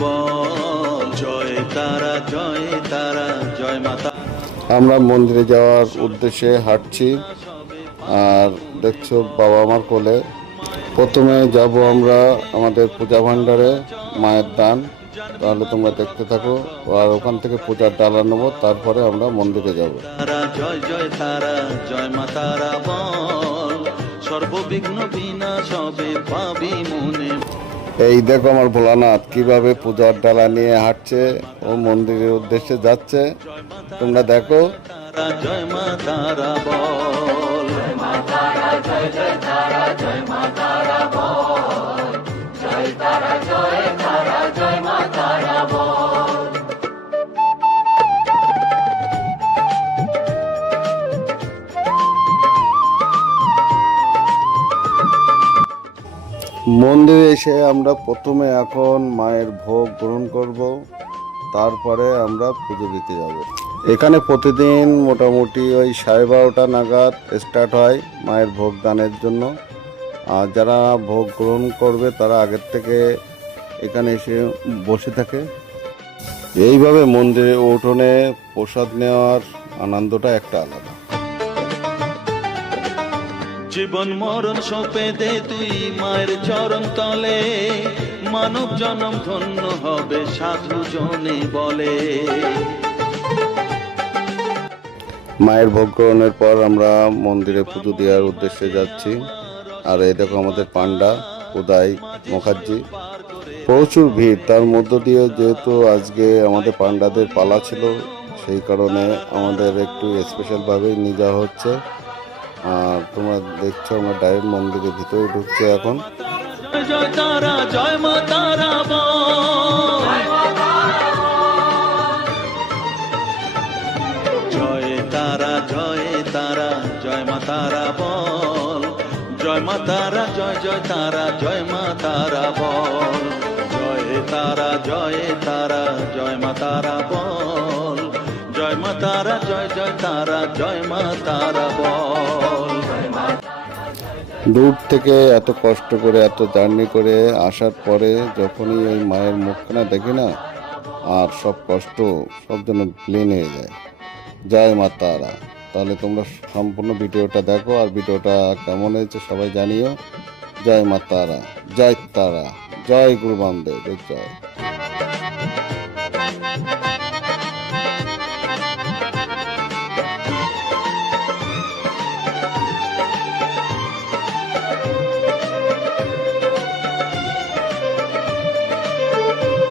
বল জয় তারা জয় তারা জয় মাতা। আমরা মন্দিরে যাওয়ার উদ্দেশ্যে হাঁটছি, আর দেখছো বাবা আমার কোলে। প্রথমে যাব আমরা আমাদের পূজা ভাণ্ডারে, মায়ের দান। তাহলে তোমরা দেখতে থাকো, আর ওখান থেকে পূজার ডালা নেবো, তারপরে আমরা মন্দিরে যাব। তারা জয় জয় তারা জয় মা তারা বল সর্ববিঘ্ন বিনাশ হবে পাবি মনে। এই দেখো আমার ভোলানাথ কিভাবে পূজার ডালা নিয়ে হাঁটছে, ও মন্দিরের উদ্দেশ্যে যাচ্ছে। তোমরা দেখো। তারা জয় মা তারা বল জয় মা তারা জয় জয় তারা জয় মা তারা বল জয় তারা জয় তারা জয় মা তারা বল। মন্দিরে এসে আমরা প্রথমে এখন মায়ের ভোগ গ্রহণ করব, তারপরে আমরা পুজো দিতে যাব। এখানে প্রতিদিন মোটামুটি ওই 12:30 নাগাদ স্টার্ট হয় মায়ের ভোগ দানের জন্য। আর যারা ভোগ গ্রহণ করবে তারা আগের থেকে এখানে এসে বসে থাকে। এইভাবে মন্দিরে উঠোনে প্রসাদ নেওয়ার আনন্দটা একটা আলাদা। জীবন মরণ সঁপে দে তুই মায়ের চরণ তলে মানব জনম ধন্য হবে সাধু জনে বলে। মায়ের ভোগ গ্রহণের পর আমরা মন্দিরে পুজো দেওয়ার উদ্দেশ্যে যাচ্ছি। আর এই দেখো আমাদের পান্ডা উদয় মুখার্জি। প্রচুর ভিড়, তার মধ্য দিয়ে যেহেতু আজকে আমাদের পান্ডাদের পালা ছিল, সেই কারণে আমাদের একটু স্পেশালভাবেই নিয়ে যাওয়া হচ্ছে। আর তোমরা দেখছো আমরা ডাইরেক্ট মন্দিরের ভিতরে ঢুকছে এখন। জয় জয় তারা জয় মা তারা জয় তারা জয় তারা জয় মা তারা বল জয় মা তারা জয় জয় তারা জয় মা তারা বল জয় তারা জয় তারা জয় মা তারা বল জয় মা তারা জয় জয় তারা জয় মা তারা বল। দূর থেকে এত কষ্ট করে এত জার্নি করে আসার পরে যখনই ওই মায়ের মুখখানা দেখি না, আর সব কষ্ট সব যেন প্লেন হয়ে যায়। জয় মা তারা। তাহলে তোমরা সম্পূর্ণ ভিডিওটা দেখো, আর ভিডিওটা কেমন হয়েছে সবাই জানিও। জয় মা তারা, জয় তারা, জয় গুরু বামদেব, জয়।